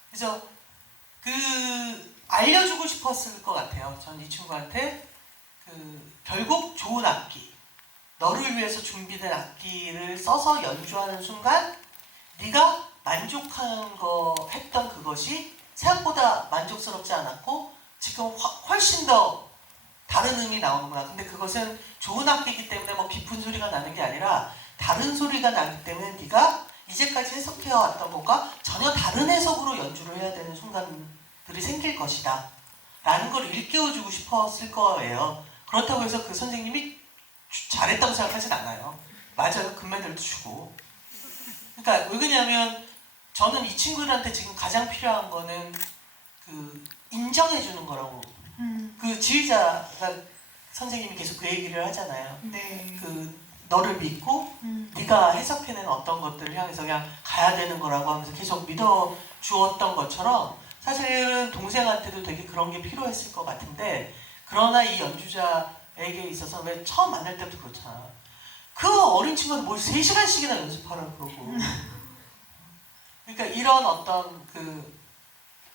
그래서 알려주고 싶었을 것 같아요. 전 이 친구한테 결국 좋은 악기, 너를 위해서 준비된 악기를 써서 연주하는 순간 네가 만족한 거 했던 그것이 생각보다 만족스럽지 않았고 지금 훨씬 더 다른 음이 나오는구나. 근데 그것은 좋은 악기이기 때문에 뭐 깊은 소리가 나는 게 아니라 다른 소리가 나기 때문에 네가 이제까지 해석해왔던 것과 전혀 다른 해석으로 연주를 해야 되는 순간들이 생길 것이다 라는 걸 일깨워주고 싶었을 거예요. 그렇다고 해서 그 선생님이 잘했다고 생각하진 않아요. 맞아요. 금메달도 주고. 그러니까 왜 그러냐면 저는 이 친구들한테 지금 가장 필요한 거는 그 인정해주는 거라고. 그 지휘자가 선생님이 계속 그 얘기를 하잖아요. 네. 그 너를 믿고 네가 해석해낸 어떤 것들을 향해서 그냥 가야 되는 거라고 하면서 계속 믿어 주었던 것처럼 사실은 동생한테도 되게 그런 게 필요했을 것 같은데 그러나 이 연주자에게 있어서 왜 처음 만날 때부터 그렇잖아. 그 어린 친구는 뭘 3시간씩이나 연습하라고 그러고 그러니까 이런 어떤 그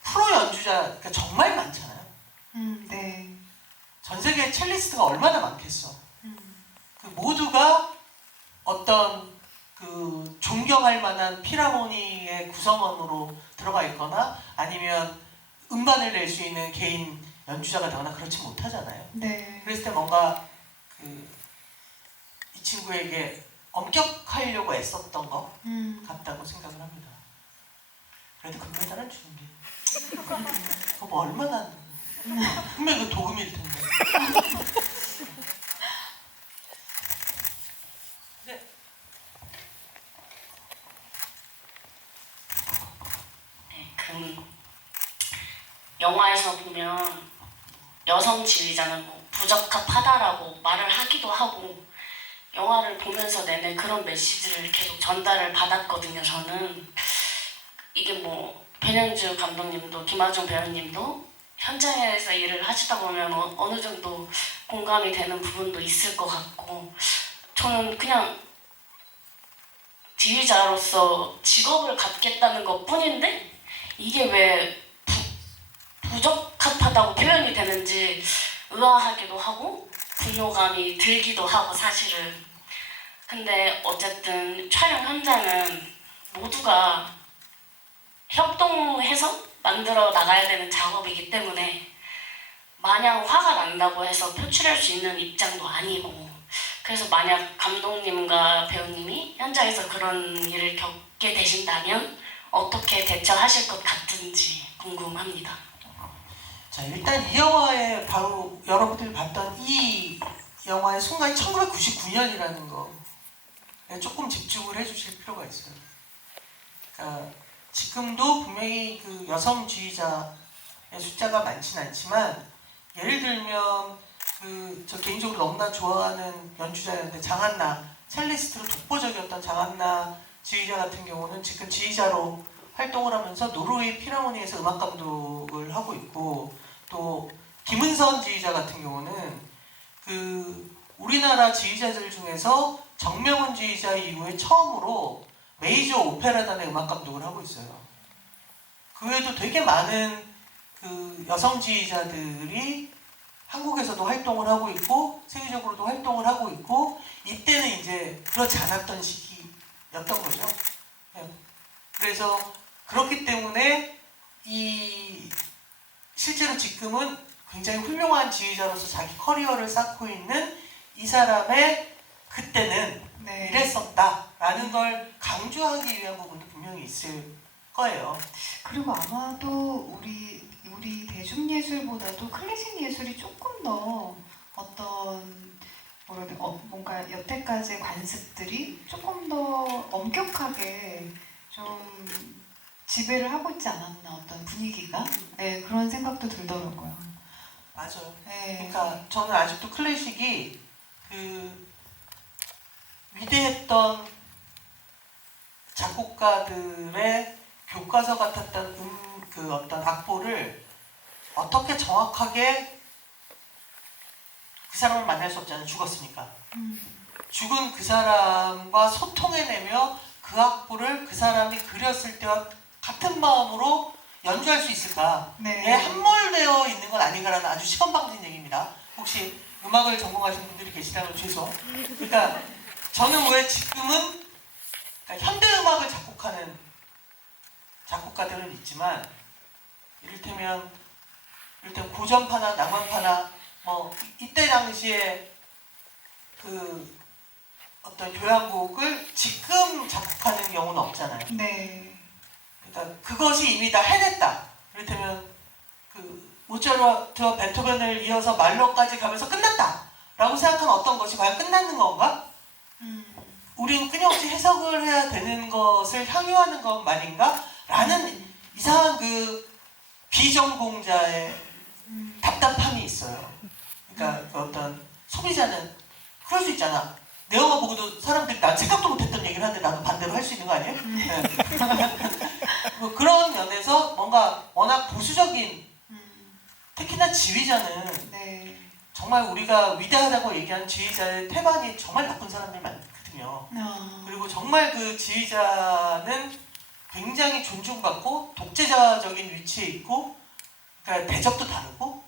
프로 연주자가 정말 많잖아요. 네. 전 세계 첼리스트가 얼마나 많겠어. 그 모두가 어떤 그 존경할 만한 필하모니의 구성원으로 들어가 있거나 아니면 음반을 낼 수 있는 개인 연주자가 되거나 그렇지 못하잖아요. 네. 그랬을 때 뭔가 그 이 친구에게 엄격하려고 애썼던 것 같다고 생각을 합니다. 그래도 금메달은 주는 게 그거 뭐 얼마나 분명히 그 도금일 텐데. 네. 그 영화에서 보면 여성 지휘자는 뭐 부적합하다라고 말을 하기도 하고 영화를 보면서 내내 그런 메시지를 계속 전달을 받았거든요. 저는 이게 뭐 변현주 감독님도 김하중 배우님도 현장에서 일을 하시다 보면 어느 정도 공감이 되는 부분도 있을 것 같고 저는 그냥 지휘자로서 직업을 갖겠다는 것 뿐인데 이게 왜 부적합하다고 표현이 되는지 의아하기도 하고 분노감이 들기도 하고 사실은. 근데 어쨌든 촬영 현장은 모두가 협동해서 만들어 나가야 되는 작업이기 때문에 마냥 화가 난다고 해서 표출할 수 있는 입장도 아니고 그래서 만약 감독님과 배우님이 현장에서 그런 일을 겪게 되신다면 어떻게 대처하실 것 같은지 궁금합니다. 자, 일단 이 영화에 바로 여러분들이 봤던 이 영화의 순간이 1999년이라는 거에 조금 집중을 해주실 필요가 있어요. 그러니까 지금도 분명히 그 여성 지휘자의 숫자가 많지는 않지만 예를 들면 그 저 개인적으로 너무나 좋아하는 연주자였는데 장한나 첼리스트로 독보적이었던 장한나 지휘자 같은 경우는 지금 지휘자로 활동을 하면서 노르웨이 필하모니에서 음악 감독을 하고 있고 또 김은선 지휘자 같은 경우는 그 우리나라 지휘자들 중에서 정명훈 지휘자 이후에 처음으로 메이저 오페라단의 음악 감독을 하고 있어요. 그 외에도 되게 많은 그 여성 지휘자들이 한국에서도 활동을 하고 있고 세계적으로도 활동을 하고 있고 이때는 이제 그렇지 않았던 시기였던 거죠. 그래서 그렇기 때문에 이 실제로 지금은 굉장히 훌륭한 지휘자로서 자기 커리어를 쌓고 있는 이 사람의 그때는 네. 이랬었다라는 걸 강조하기 위한 부분도 분명히 있을 거예요. 그리고 아마도 우리 대중예술보다도 클래식 예술이 조금 더 어떤 뭔가 여태까지의 관습들이 조금 더 엄격하게 좀 지배를 하고 있지 않았나 어떤 분위기가 네, 그런 생각도 들더라고요. 맞아요. 네. 그러니까 저는 아직도 클래식이 그 위대했던 작곡가들의 교과서 같았던 그 어떤 악보를 어떻게 정확하게 그 사람을 만날 수 없잖아요. 죽었으니까. 죽은 그 사람과 소통해내며 그 악보를 그 사람이 그렸을 때와 같은 마음으로 연주할 수 있을까? 네. 예, 함몰되어 있는 건 아닌가라는 아주 시건방진 얘기입니다. 혹시 음악을 전공하시는 분들이 계시다면 죄송. 그러니까 저는 왜 지금은 그러니까 현대 음악을 작곡하는 작곡가들은 있지만 이를테면 고전파나 낭만파나 뭐 이때 당시에 그 어떤 교향곡을 지금 작곡하는 경우는 없잖아요. 네. 그러니까 그것이 이미 다 해냈다. 이를테면 그 모차르트와 베토벤을 이어서 말로까지 가면서 끝났다라고 생각하는 어떤 것이 과연 끝났는 건가? 우린 끊임없이 해석을 해야 되는 것을 향유하는 것만인가? 라는 이상한 그 비전공자의 답답함이 있어요. 그러니까 그 어떤 소비자는 그럴 수 있잖아. 내 영화 보고도 사람들이 난 생각도 못했던 얘기를 하는데 나도 반대로 할 수 있는 거 아니에요? 네. 뭐 그런 면에서 뭔가 워낙 보수적인, 특히나 지휘자는 네. 정말 우리가 위대하다고 얘기하는 지휘자의 태반이 정말 나쁜 사람들이 많거든요. 그리고 정말 그 지휘자는 굉장히 존중받고 독재자적인 위치에 있고, 그러니까 대접도 다르고,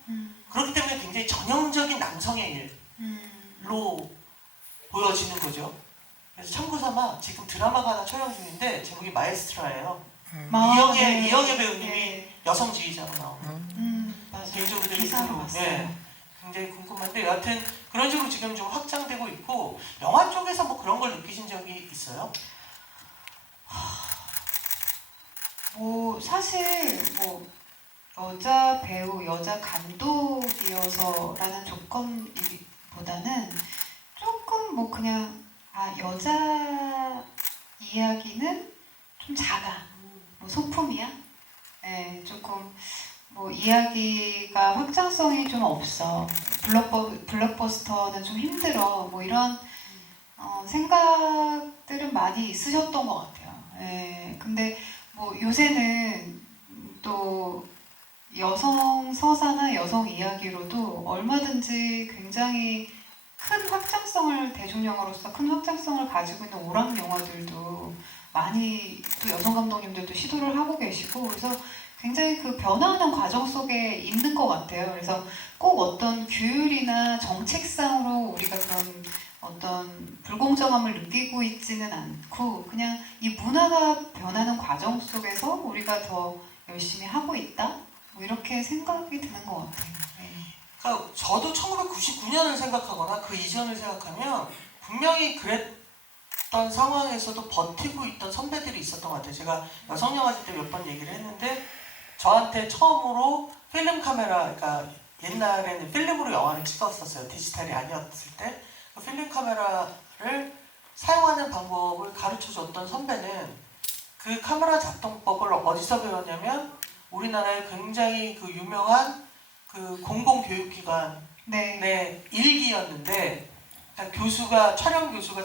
그렇기 때문에 굉장히 전형적인 남성의 일로 보여지는 거죠. 그래서 참고삼아 지금 드라마가 하나 촬영 중인데 제목이 마에스트라예요. 이영애 배우님이 네. 여성 지휘자로 나오는. 맞아요. 개인적으로 되게 기사로 궁금- 봤어요. 네, 굉장히 궁금한데 여하튼 그런 식으로 지금 좀 확장되고 있고 영화 쪽에서 뭐 그런 걸 느끼신 적이 있어요? 뭐 사실 뭐 여자 배우, 여자 감독이어서라는 조건보다는 조금 뭐 그냥 여자 이야기는 좀 작아. 뭐 소품이야? 네, 조금 뭐 이야기가 확장성이 좀 없어. 블록버스터는 좀 힘들어. 뭐 이런 생각들은 많이 있으셨던 것 같아요. 네, 근데 뭐 요새는 또 여성 서사나 여성 이야기로도 얼마든지 굉장히 큰 확장성을 대중영화로서 큰 확장성을 가지고 있는 오락 영화들도 많이 또 여성 감독님들도 시도를 하고 계시고 그래서 굉장히 그 변화하는 과정 속에 있는 것 같아요. 그래서 꼭 어떤 규율이나 정책상으로 우리가 그런 어떤 불공정함을 느끼고 있지는 않고 그냥 이 문화가 변하는 과정 속에서 우리가 더 열심히 하고 있다? 뭐 이렇게 생각이 드는 것 같아요. 네. 그러니까 저도 1999년을 생각하거나 그 이전을 생각하면 분명히 그랬던 상황에서도 버티고 있던 선배들이 있었던 것 같아요. 제가 여성영화제 때 몇 번 얘기를 했는데 저한테 처음으로 필름 카메라, 그러니까 옛날에는 필름으로 영화를 찍었었어요. 디지털이 아니었을 때. 그 필름 카메라를 사용하는 방법을 가르쳐줬던 선배는 그 카메라 작동법을 어디서 배웠냐면 우리나라의 굉장히 그 유명한 그 공공교육기관의 네. 일기였는데 그러니까 촬영 교수가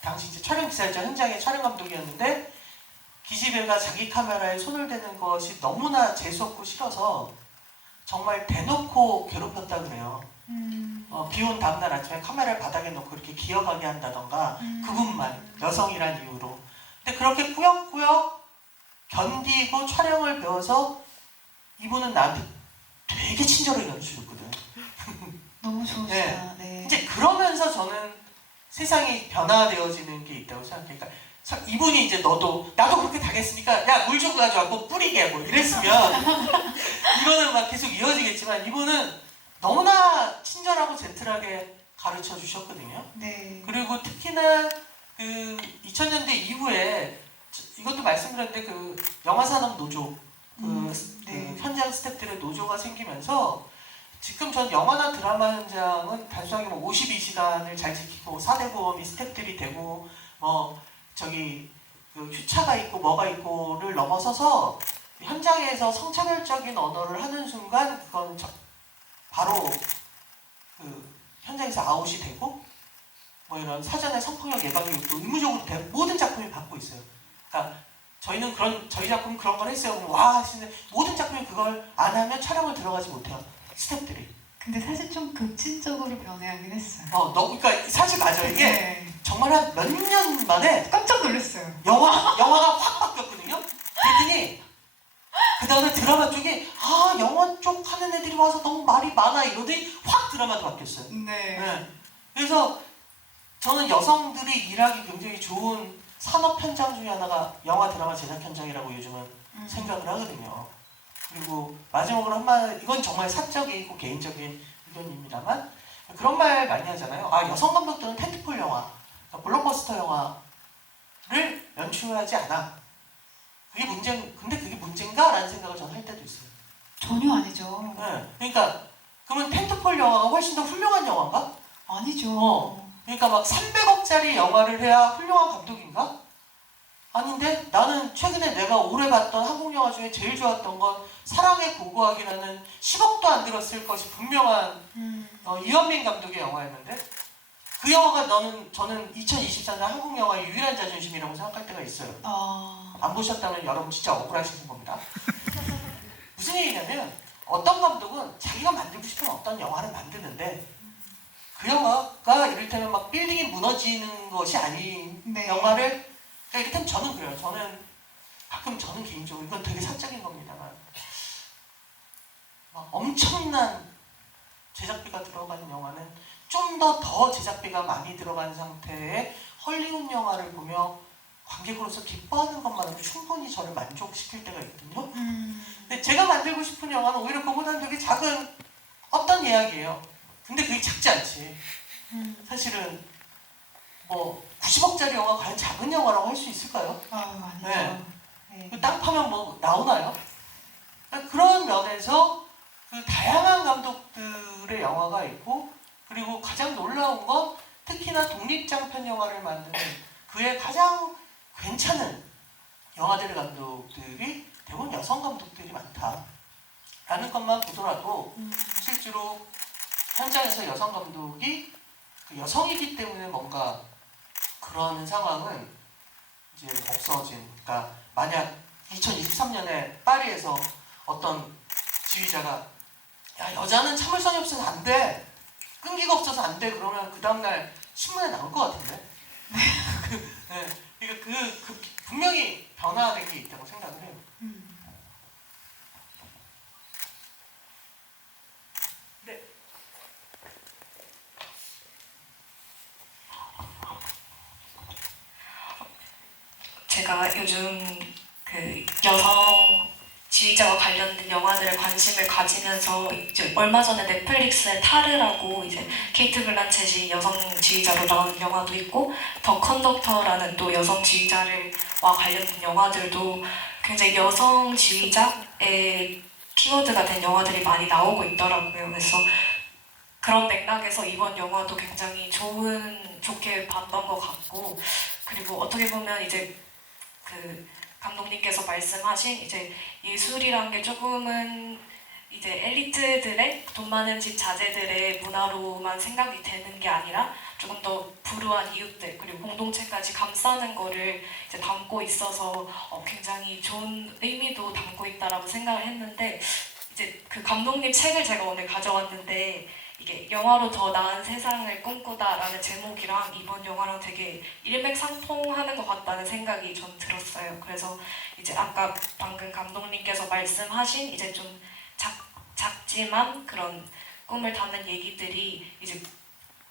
당시 이제 촬영 기사였죠. 현장의 촬영 감독이었는데 기집애가 자기 카메라에 손을 대는 것이 너무나 재수없고 싫어서 정말 대놓고 괴롭혔다 그래요. 비온 다음날 아침에 카메라를 바닥에 놓고 이렇게 기어가게 한다던가 그분만 여성이란 이유로. 근데 그렇게 꾸역꾸역 견디고 촬영을 배워서 이분은 나한테 되게 친절하게 가르쳐줬거든. 너무 좋으시다. 네. 이제 그러면서 저는 세상이 변화되어지는 게 있다고 생각해요. 그러니까 이분이 이제 나도 그렇게 당했으니까 야 물 좀 가져와서 뿌리게 뭐 이랬으면 이거는 막 계속 이어지겠지만 이분은 너무나 친절하고 젠틀하게 가르쳐 주셨거든요. 네. 그리고 특히나 그 2000년대 이후에 이것도 말씀드렸는데 그 영화산업 노조 네. 현장 스태프들의 노조가 생기면서 지금 전 영화나 드라마 현장은 단순하게 뭐 52시간을 잘 지키고 4대 보험이 스태프들이 되고 뭐 저기 그 휴차가 있고 뭐가 있고를 넘어서서 현장에서 성차별적인 언어를 하는 순간 그건 바로 그 현장에서 아웃이 되고 뭐 이런 사전에 성폭력 예방 교육도 의무적으로 모든 작품이 받고 있어요. 그러니까 저희 작품 그런 걸 했어요. 그럼 와 하시는데 모든 작품이 그걸 안 하면 촬영을 들어가지 못해요. 스태프들이. 근데 사실 좀 급진적으로 변해야긴 했어요. 그러니까 사실 맞아요. 이게 네. 정말 한 몇 년 만에 깜짝 놀랐어요. 영화가 확 바뀌었거든요. 그랬더니 그 다음에 드라마 쪽에 영화 쪽 하는 애들이 와서 너무 말이 많아 이러더니 확 드라마도 바뀌었어요. 네. 네. 그래서 저는 여성들이 일하기 굉장히 좋은 산업 현장 중에 하나가 영화 드라마 제작 현장이라고 요즘은 음. 생각을 하거든요. 그리고 마지막으로 한 말, 이건 정말 사적이고 개인적인 의견입니다만 그런 말 많이 하잖아요. 아, 여성 감독들은 텐트폴 영화, 그러니까 블록버스터 영화를 연출하지 않아. 근데 그게 문제인가? 라는 생각을 저는 할 때도 있어요. 전혀 아니죠. 네. 그러니까 그러면 텐트폴 영화가 훨씬 더 훌륭한 영화인가? 아니죠. 그러니까 막 300억짜리 영화를 해야 훌륭한 감독인가? 아닌데 나는 최근에 내가 올해 봤던 한국 영화 중에 제일 좋았던 건 사랑의 고고학이라는 10억도 안 들었을 것이 분명한 이현민 감독의 영화였는데 그 영화가 저는 2024년 한국 영화의 유일한 자존심이라고 생각할 때가 있어요. 안 보셨다면 여러분 진짜 억울하신 겁니다. 무슨 얘기냐면 어떤 감독은 자기가 만들고 싶은 어떤 영화를 만드는데 그 영화가 이를테면 막 빌딩이 무너지는 것이 아닌 네. 영화를 그러니까 이를테면 저는 그래요. 저는 개인적으로 이건 되게 사적인 겁니다만 막 엄청난 제작비가 들어가는 영화는 좀 더 제작비가 많이 들어간 상태의 헐리우드 영화를 보며 관객으로서 기뻐하는 것만으로 충분히 저를 만족시킬 때가 있거든요. 근데 제가 만들고 싶은 영화는 오히려 그보다는 되게 작은 어떤 이야기예요. 근데 그게 작지 않지. 사실은 뭐 90억짜리 영화 과연 작은 영화라고 할 수 있을까요? 아니죠. 네. 네. 그 땅 파면 뭐 나오나요? 그러니까 그런 면에서 그 다양한 감독들의 영화가 있고 그리고 가장 놀라운 건 특히나 독립장편 영화를 만드는 그의 가장 괜찮은 영화들의 감독들이 대부분 여성 감독들이 많다라는 것만 보더라도 실제로 현장에서 여성 감독이 그 여성이기 때문에 뭔가 그런 상황은 이제 없어진. 그러니까 만약 2023년에 파리에서 어떤 지휘자가 야 여자는 참을성이 없어서 안 돼, 끈기가 없어서 안 돼, 그러면 그 다음날 신문에 나올 것 같은데. 그러니까 그 분명히 변화된 게 있다고 생각을 해요. 네. 제가 요즘 그 여성 지휘자와 관련된 영화들에 관심을 가지면서 이제 얼마 전에 넷플릭스에 타르라고 이제 케이트 블란쳇이 여성 지휘자로 나온 영화도 있고 더 컨덕터라는 또 여성 지휘자와 관련된 영화들도 굉장히 여성 지휘자의 키워드가 된 영화들이 많이 나오고 있더라고요. 그래서 그런 맥락에서 이번 영화도 굉장히 좋게 봤던 것 같고 그리고 어떻게 보면 이제 그 감독님께서 말씀하신 이제 예술이란 게 조금은 이제 엘리트들의 돈 많은 집 자제들의 문화로만 생각이 되는 게 아니라 조금 더 불우한 이웃들 그리고 공동체까지 감싸는 거를 이제 담고 있어서 굉장히 좋은 의미도 담고 있다라고 생각을 했는데 이제 그 감독님 책을 제가 오늘 가져왔는데 이게 영화로 더 나은 세상을 꿈꾸다라는 제목이랑 이번 영화랑 되게 일맥상통하는 것 같다는 생각이 전 들었어요. 그래서 이제 아까 방금 감독님께서 말씀하신 이제 좀 작지만 그런 꿈을 담는 얘기들이 이제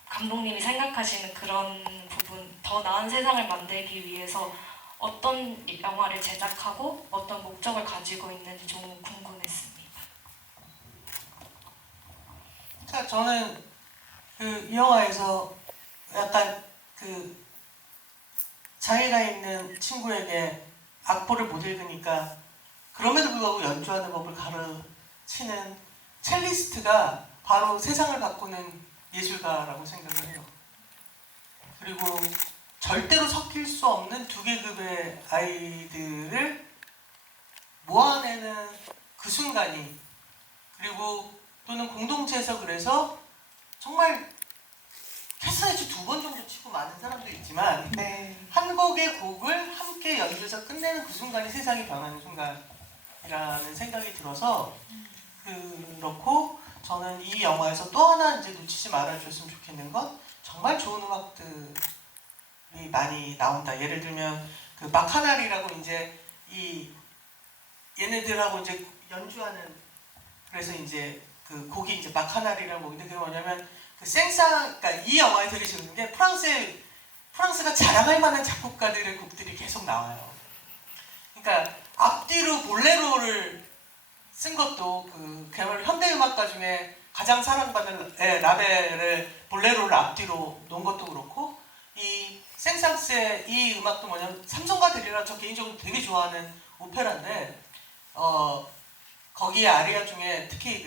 감독님이 생각하시는 그런 부분, 더 나은 세상을 만들기 위해서 어떤 영화를 제작하고 어떤 목적을 가지고 있는지 좀 궁금했습니다. 자, 저는 이 영화에서 약간 그 장애가 있는 친구에게 악보를 못 읽으니까 그럼에도 불구하고 연주하는 법을 가르치는 첼리스트가 바로 세상을 바꾸는 예술가라고 생각을 해요. 그리고 절대로 섞일 수 없는 두 계급의 아이들을 모아내는 그 순간이 그리고 또는 공동체에서 그래서 정말 캐스터네츠 2번 정도 치고 많은 사람도 있지만 네. 한 곡의 곡을 함께 연주해서 끝내는 그 순간이 세상이 변하는 순간이라는 생각이 들어서 그렇고 저는 이 영화에서 또 하나 이제 놓치지 말아줬으면 좋겠는 건 정말 좋은 음악들이 많이 나온다. 예를 들면 그 마카나리라고 이제 이 얘네들하고 이제 연주하는 그래서 이제 그 곡이 이제 마카나리라는 곡인데 그게 뭐냐면 그 그러니까 이 영화에 되게 재밌는 게 프랑스의 프랑스가 자랑할 만한 작곡가들의 곡들이 계속 나와요. 그러니까 앞뒤로 볼레로를 쓴 것도 그야말로 현대 음악가 중에 가장 사랑받는 라벨의 볼레로를 앞뒤로 놓은 것도 그렇고, 이 생상스의 이 음악도 뭐냐면 삼성과 데리라, 저 개인적으로 되게 좋아하는 오페라인데 거기에 아리아 중에 특히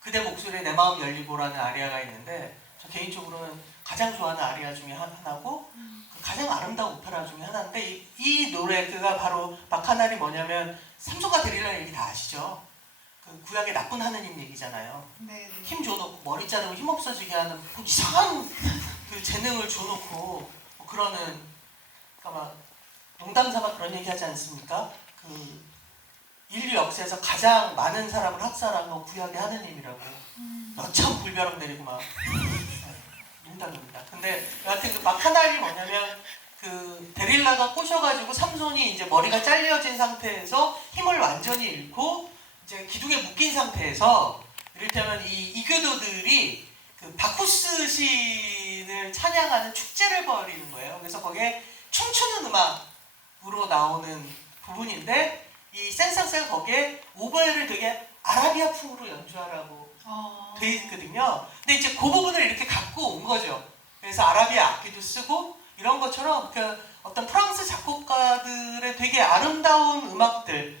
그대 목소리에 내 마음 열리고라는 아리아가 있는데, 저 개인적으로는 가장 좋아하는 아리아 중에 하나고 가장 아름다운 오페라 중에 하나인데, 이 노래가 바로 바카날이 뭐냐면 삼손과 데릴라 얘기 다 아시죠? 그 구약의 나쁜 하느님 얘기잖아요. 네. 힘 줘놓고 머리 자르면 힘 없어지게 하는 뭐 이상한 그 재능을 줘놓고 뭐 그러는, 그러니까 막 농담삼아 그런 얘기하지 않습니까? 그 인류 역사에서 가장 많은 사람을 학살한 건 구약의 하느님이라고. 몇천 불벼락 내리고 막. 농담입니다. 근데 여하튼 그 바카날이 뭐냐면 그 데릴라가 꼬셔가지고 삼손이 이제 머리가 잘려진 상태에서 힘을 완전히 잃고 이제 기둥에 묶인 상태에서, 이를테면 이 이교도들이 그 바쿠스 신을 찬양하는 축제를 벌이는 거예요. 그래서 거기에 춤추는 음악으로 나오는 부분인데, 이 센상스가 거기에 오보에를 되게 아라비아풍으로 연주하라고 돼 있거든요. 근데 이제 그 부분을 이렇게 갖고 온 거죠. 그래서 아라비아 악기도 쓰고 이런 것처럼 그 어떤 프랑스 작곡가들의 되게 아름다운 음악들을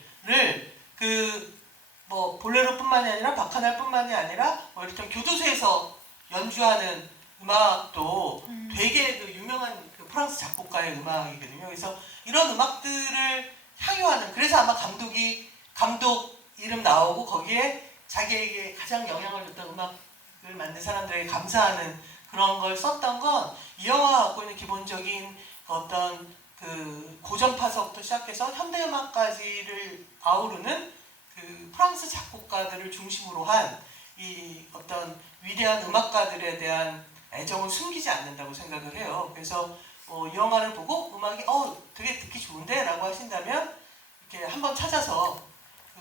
뭐 볼레로뿐만이 아니라 바카날뿐만이 아니라 뭐 이렇게 교도소에서 연주하는 음악도 되게 그 유명한 그 프랑스 작곡가의 음악이거든요. 그래서 이런 음악들을 향유하는, 그래서 아마 감독 이름 나오고 거기에 자기에게 가장 영향을 줬던 음악을 만든 사람들에게 감사하는 그런 걸 썼던 건, 이 영화가 갖고 있는 기본적인 어떤 그 고전파서부터 시작해서 현대음악까지를 아우르는 그 프랑스 작곡가들을 중심으로 한 이 어떤 위대한 음악가들에 대한 애정을 숨기지 않는다고 생각을 해요. 그래서 이 영화를 보고 음악이 되게 듣기 좋은데 라고 하신다면 이렇게 한번 찾아서,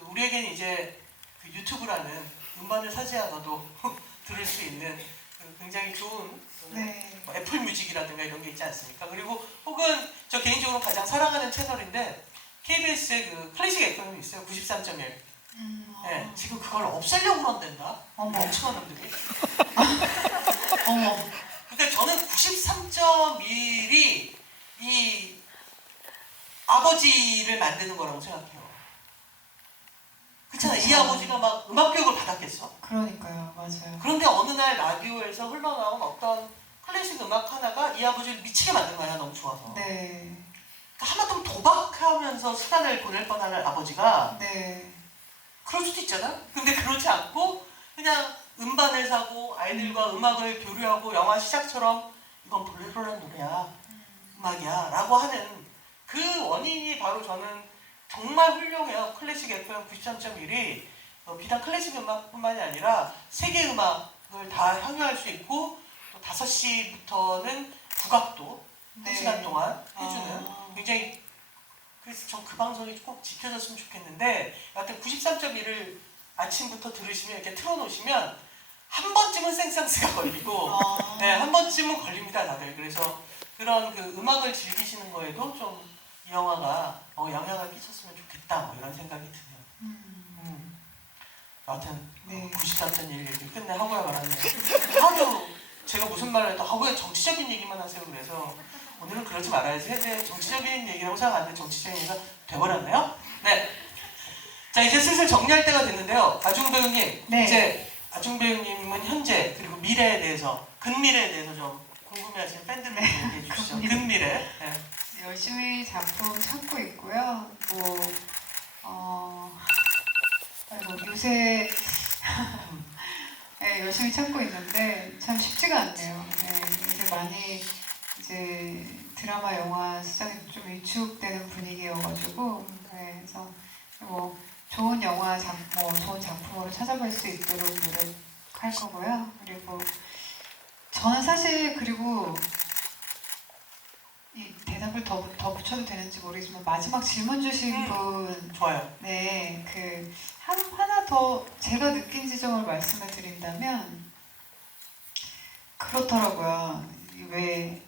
우리에게는 이제 그 유튜브라는 음반을 사지 않아도 들을 수 있는 굉장히 좋은 네. 뭐 애플 뮤직이라든가 이런 게 있지 않습니까? 그리고 혹은 저 개인적으로 가장 사랑하는 채널인데 KBS의 그 클래식 FM이 있어요. 93.1. 네, 지금 그걸 없애려고 그런댄다. 어머. 멍청한 놈들이. 어머. 그러니까 저는 93.1이 이 아버지를 만드는 거라고 생각해요. 그렇잖아요. 이 그쵸. 아버지가 막 음악 교육을 받았겠어? 그러니까요, 맞아요. 그런데 어느 날 라디오에서 흘러나온 어떤 클래식 음악 하나가 이 아버지를 미치게 만든 거야. 너무 좋아서. 네. 그러니까 하마터면 도박하면서 시간을 보낼 뻔한 아버지가 네. 그럴 수도 있잖아. 근데 그렇지 않고 그냥 음반을 사고 아이들과 음악을 교류하고 영화 시작처럼 이건 볼레로라는 노래야, 음악이야 라고 하는 그 원인이 바로 저는 정말 훌륭해요. 클래식 FM 93.1이 비단 클래식 음악뿐만이 아니라 세계 음악을 다 향유할 수 있고, 또 5시부터는 국악도 네. 1시간 동안 해주는 굉장히, 그래서 전 그 방송이 꼭 지켜졌으면 좋겠는데, 여하튼 93.1을 아침부터 들으시면 이렇게 틀어놓으시면 한 번쯤은 생상스가 걸리고 네, 한 번쯤은 걸립니다 다들. 그래서 그런 그 음악을 즐기시는 거에도 좀 이 영화가 영향을 끼쳤으면 좋겠다 뭐 이런 생각이 드네요. 여하튼 네. 93.1 얘기 끝내 하고야 말았네요. 하도 제가 무슨 말을 해도 왜 정치적인 얘기만 하세요 그래서 오늘은 그러지 말아야지 했는데, 정치적인 얘기라고 생각 안 돼. 정치적인 얘기가 돼버렸네요. 네. 자, 이제 슬슬 정리할 때가 됐는데요. 아중 배우님, 네. 이제 아중 배우님은 현재 그리고 미래에 대해서, 근미래에 대해서 좀 궁금해하시는 팬들을 얘기해 주시죠. 근미래. 네. 열심히 작품 찾고 있고요. 요새 네, 열심히 찾고 있는데 참 쉽지가 않네요. 네, 요새 많이 이제 드라마, 영화 시장이 좀 위축되는 분위기여가지고, 네, 그래서 뭐 좋은 영화, 좋은 작품으로 찾아볼 수 있도록 노력할 거고요. 그리고 저는 사실, 그리고 이 대답을 더 붙여도 되는지 모르겠지만 마지막 질문 주신 분, 좋아요. 네, 하나 더 제가 느낀 지점을 말씀을 드린다면 그렇더라고요. 왜